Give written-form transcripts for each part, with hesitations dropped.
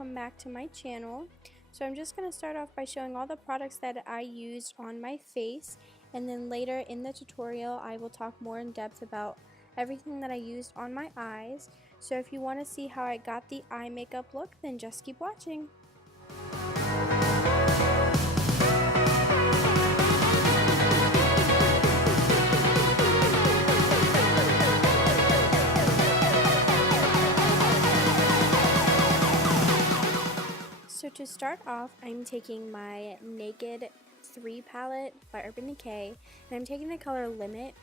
welcome back to my channel. So I'm just going to start off by showing all the products that I used on my face, and then later in the tutorial I will talk more in depth about everything that I used on my eyes. So if you want to see how I got the eye makeup look, then just keep watching. So to start off, I'm taking my Naked 3 palette by Urban Decay, and I'm taking the color Limit,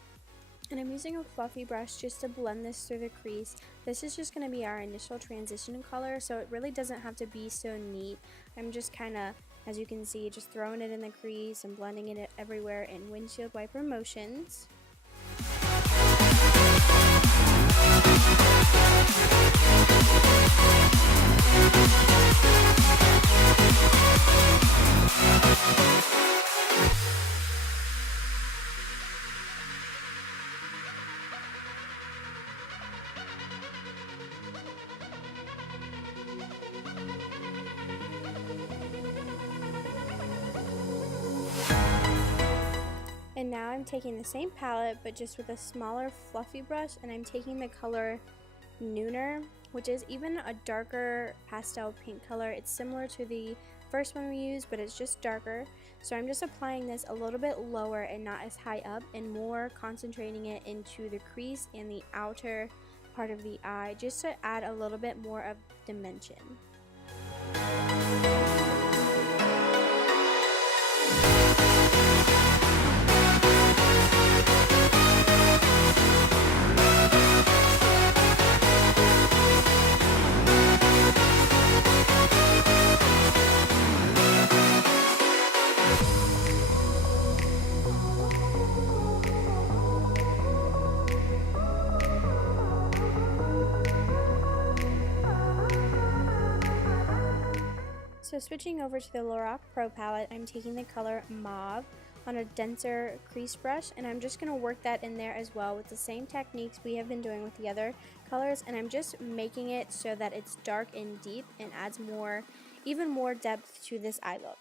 and I'm using a fluffy brush just to blend this through the crease. This is just going to be our initial transition color, so it really doesn't have to be so neat. I'm just kind of, as you can see, just throwing it in the crease and blending it everywhere in windshield wiper motions. And now I'm taking the same palette but just with a smaller fluffy brush, and I'm taking the color Nooner, which is even a darker pastel pink color. It's similar to the first one we used, but it's just darker. So I'm just applying this a little bit lower and not as high up, and more concentrating it into the crease and the outer part of the eye, just to add a little bit more of dimension. So switching over to the Lorac Pro Palette, I'm taking the color Mauve on a denser crease brush, and I'm just going to work that in there as well with the same techniques we have been doing with the other colors, and I'm just making it so that it's dark and deep and adds even more depth to this eye look.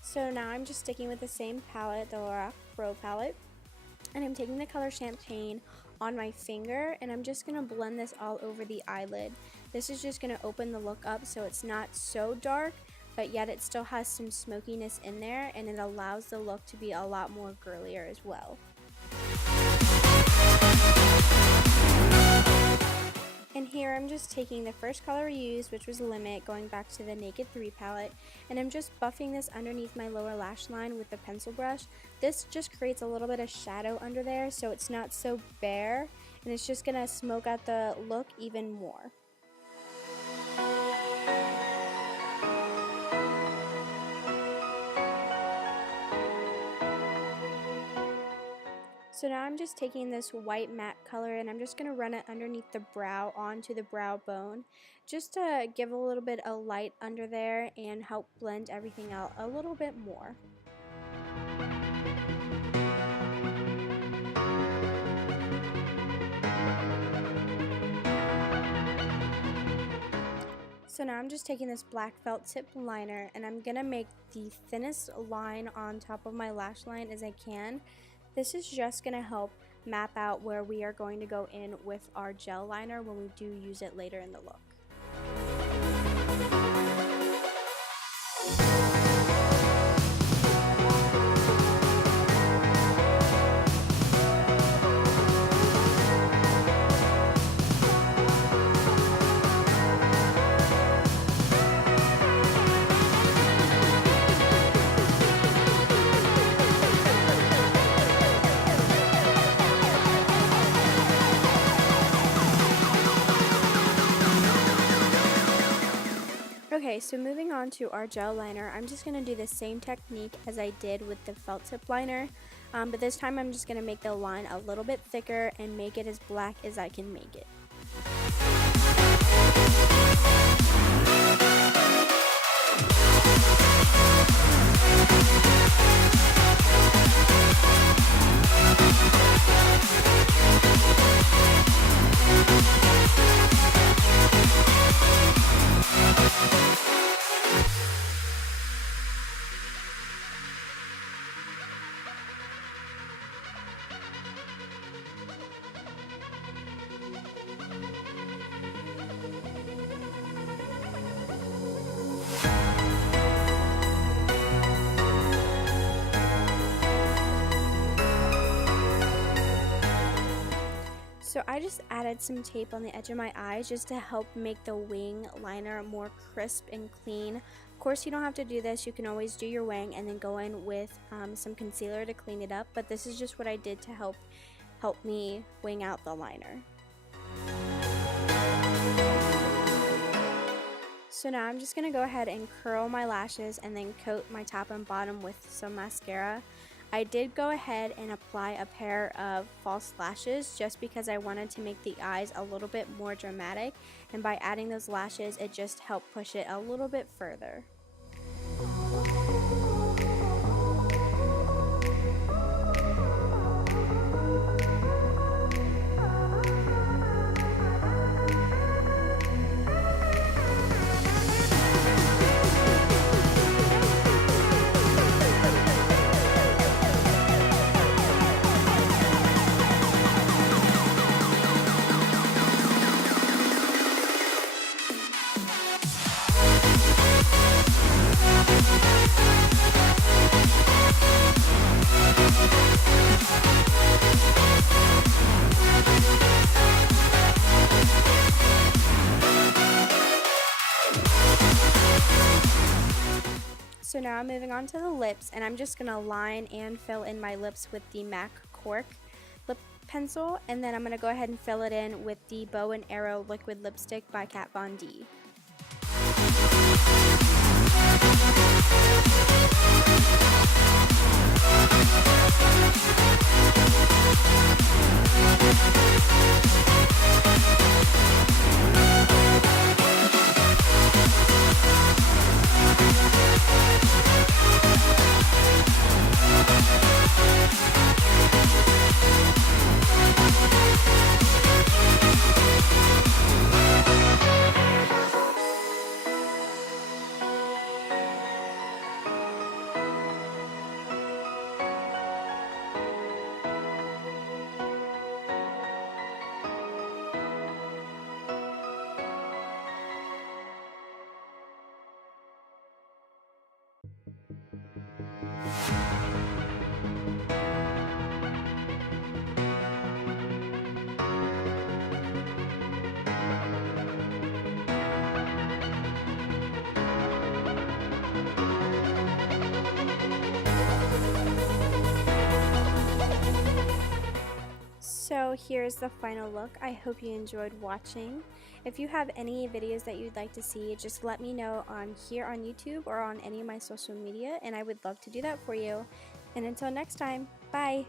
So now I'm just sticking with the same palette, the Lorac Pro Palette, and I'm taking the color Champagne on my finger, and I'm just going to blend this all over the eyelid. This is just going to open the look up so it's not so dark, but yet it still has some smokiness in there, and it allows the look to be a lot more girlier as well. And here I'm just taking the first color we used, which was Limit, going back to the Naked 3 palette, and I'm just buffing this underneath my lower lash line with the pencil brush. This just creates a little bit of shadow under there so it's not so bare, and it's just going to smoke out the look even more. So now I'm just taking this white matte color, and I'm just going to run it underneath the brow onto the brow bone, just to give a little bit of light under there and help blend everything out a little bit more. So now I'm just taking this black felt tip liner, and I'm going to make the thinnest line on top of my lash line as I can. This is just going to help map out where we are going to go in with our gel liner when we do use it later in the look. Okay, so moving on to our gel liner, I'm just going to do the same technique as I did with the felt tip liner. But this time I'm just going to make the line a little bit thicker and make it as black as I can make it. So I just added some tape on the edge of my eyes just to help make the wing liner more crisp and clean. Of course, you don't have to do this. You can always do your wing and then go in with some concealer to clean it up. But this is just what I did to help me wing out the liner. So now I'm just going to go ahead and curl my lashes and then coat my top and bottom with some mascara. I did go ahead and apply a pair of false lashes just because I wanted to make the eyes a little bit more dramatic, and by adding those lashes it just helped push it a little bit further. So now I'm moving on to the lips, and I'm just going to line and fill in my lips with the MAC Cork lip pencil, and then I'm going to go ahead and fill it in with the Bow and Arrow liquid lipstick by Kat Von D. So here's the final look. I hope you enjoyed watching. If you have any videos that you'd like to see, just let me know on here on YouTube or on any of my social media, and I would love to do that for you. And until next time, bye!